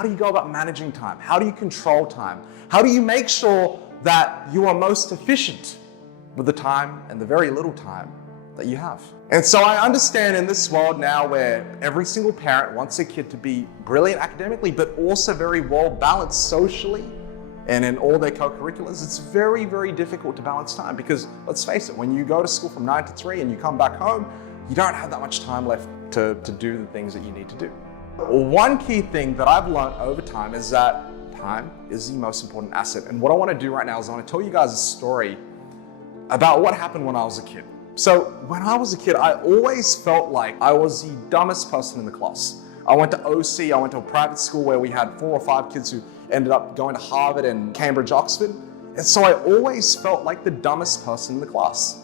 how do you go about managing time? How do you control time? How do you make sure that you are most efficient with the time and the very little time that you have? And so I understand in this world now where every single parent wants their kid to be brilliant academically, but also very well balanced socially and in all their co-curriculars, it's very, very difficult to balance time because let's face it, when you go to school from 9 to 3 and you come back home, you don't have that much time left to do the things that you need to do. One key thing that I've learned over time is that time is the most important asset. And what I want to do right now is I want to tell you guys a story about what happened when I was a kid. So when I was a kid, I always felt like I was the dumbest person in the class. I went to OC, I went to a private school where we had 4 or 5 kids who ended up going to Harvard and Cambridge, Oxford. And so I always felt like the dumbest person in the class.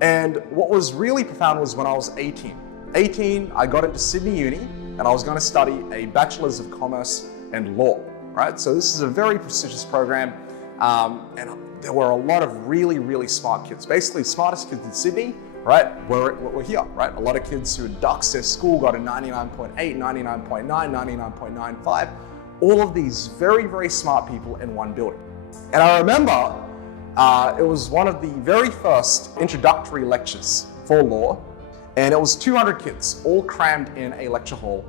And what was really profound was when I was 18. 18, I got into Sydney Uni and I was going to study a Bachelor's of Commerce and Law, right? So this is a very prestigious program. And there were a lot of really, really smart kids. Basically, the smartest kids in Sydney, right, were here, right? A lot of kids who had ducked their school got a 99.8, 99.9, 99.95. All of these very, very smart people in one building. And I remember it was one of the very first introductory lectures for law, and it was 200 kids all crammed in a lecture hall.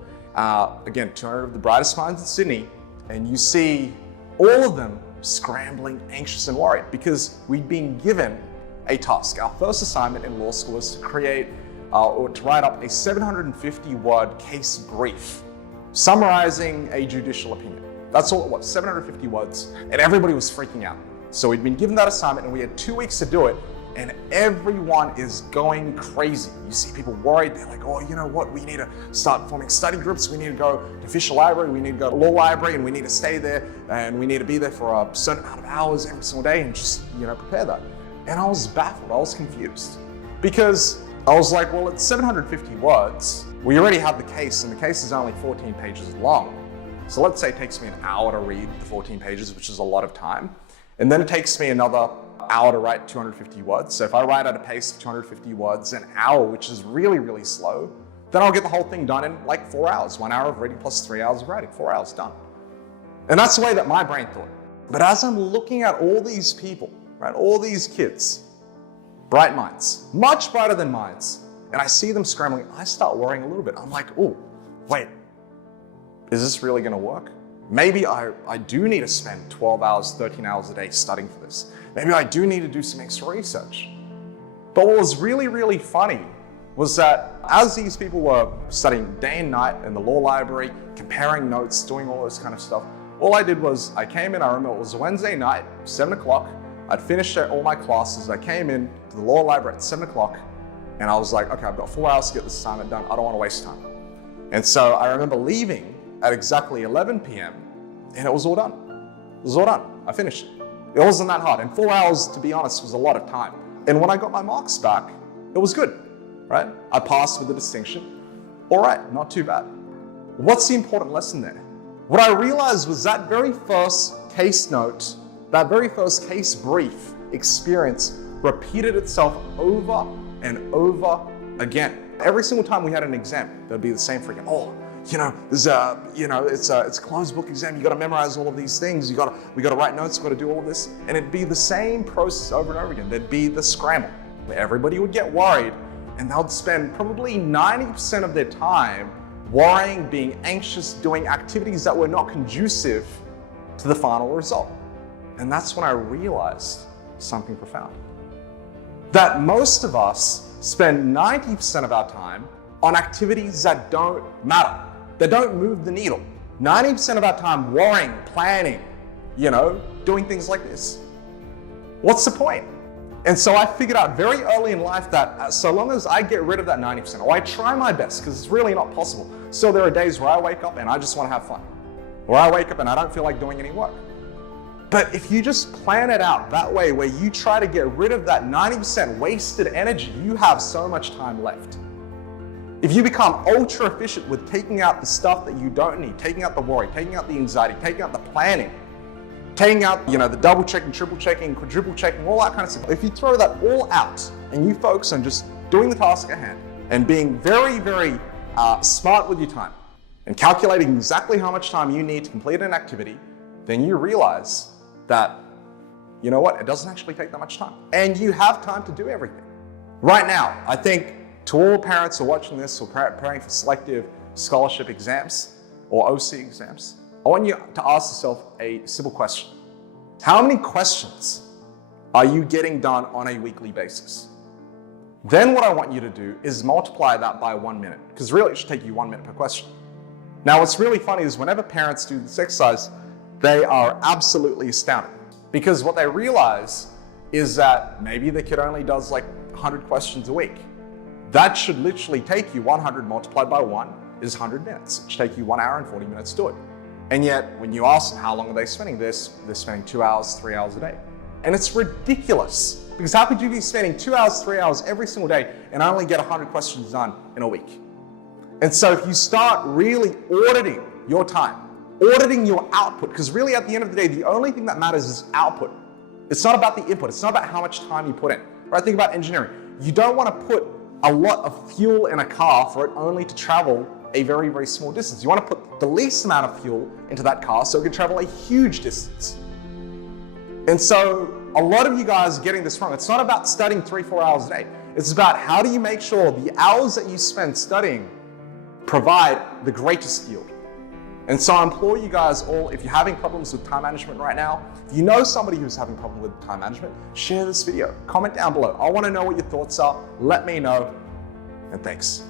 Again, 200 of the brightest minds in Sydney, and you see all of them scrambling, anxious and worried because we'd been given a task. Our first assignment in law school was to create or to write up a 750-word case brief summarizing a judicial opinion. That's all it was, 750 words, and everybody was freaking out. So we'd been given that assignment and we had 2 weeks to do it, and everyone is going crazy. You see people worried, they're like, oh, you know what, we need to start forming study groups, we need to go to Fisher Library, we need to go to law library, and we need to stay there, and we need to be there for a certain amount of hours every single day and just, prepare that. And I was baffled, I was confused. Because I was like, well, it's 750 words. We already have the case, and the case is only 14 pages long. So let's say it takes me an hour to read the 14 pages, which is a lot of time. And then it takes me another hour to write 250 words. So if I write at a pace of 250 words an hour, which is really, really slow, then I'll get the whole thing done in like 4 hours. 1 hour of reading plus 3 hours of writing, 4 hours done. And that's the way that my brain thought. But as I'm looking at all these people, right, all these kids, bright minds, much brighter than minds, and I see them scrambling, I start worrying a little bit. I'm like, oh, wait, is this really gonna work? Maybe I do need to spend 12 hours, 13 hours a day studying for this. Maybe I do need to do some extra research. But what was really, really funny was that as these people were studying day and night in the law library, comparing notes, doing all this kind of stuff, all I did was I came in, I remember it was a Wednesday night, 7 o'clock, I'd finished all my classes, I came in to the law library at 7 o'clock, and I was like, okay, I've got 4 hours to get this assignment done, I don't want to waste time. And so I remember leaving at exactly 11 p.m. and it was all done. It was all done, I finished it. It wasn't that hard, and 4 hours, to be honest, was a lot of time. And when I got my marks back, it was good, right? I passed with a distinction. All right, not too bad. What's the important lesson there? What I realized was that very first case note, that very first case brief experience repeated itself over and over again. Every single time we had an exam, there'd be the same freaking, there's it's a closed book exam. You got to memorize all of these things. We got to write notes. We got to do all of this, and it'd be the same process over and over again. There'd be the scramble. Everybody would get worried, and they'd spend probably 90% of their time worrying, being anxious, doing activities that were not conducive to the final result. And that's when I realized something profound. That most of us spend 90% of our time on activities that don't matter, that don't move the needle. 90% of our time worrying, planning, doing things like this. What's the point? And so I figured out very early in life that so long as I get rid of that 90%, or I try my best, because it's really not possible. So there are days where I wake up and I just want to have fun. Or I wake up and I don't feel like doing any work. But if you just plan it out that way, where you try to get rid of that 90% wasted energy, you have so much time left. If you become ultra efficient with taking out the stuff that you don't need, taking out the worry, taking out the anxiety, taking out the planning, taking out the double checking, triple checking, quadruple checking, all that kind of stuff. If you throw that all out and you focus on just doing the task at hand and being very, very smart with your time, and calculating exactly how much time you need to complete an activity, then you realize that, you know what, it doesn't actually take that much time. And you have time to do everything. Right now, I think to all parents who are watching this or preparing for selective scholarship exams or OC exams, I want you to ask yourself a simple question. How many questions are you getting done on a weekly basis? Then what I want you to do is multiply that by 1 minute, because really it should take you 1 minute per question. Now what's really funny is whenever parents do this exercise, they are absolutely astounded, because what they realize is that maybe the kid only does like 100 questions a week. That should literally take you 100 multiplied by 1 is 100 minutes. It should take you 1 hour and 40 minutes to do it. And yet, when you ask them how long are they spending this, they're spending 2 hours, 3 hours a day. And it's ridiculous, because how could you be spending 2 hours, 3 hours every single day and only get 100 questions done in a week? And so if you start really auditing your time, auditing your output, because really at the end of the day, the only thing that matters is output. It's not about the input. It's not about how much time you put in. Right? Think about engineering. You don't want to put a lot of fuel in a car for it only to travel a very, very small distance. You want to put the least amount of fuel into that car so it can travel a huge distance. And so a lot of you guys are getting this wrong. It's not about studying 3-4 hours a day. It's about how do you make sure the hours that you spend studying provide the greatest yield. And so I implore you guys all, if you're having problems with time management right now, if you know somebody who's having problems with time management, share this video, comment down below. I want to know what your thoughts are. Let me know, and thanks.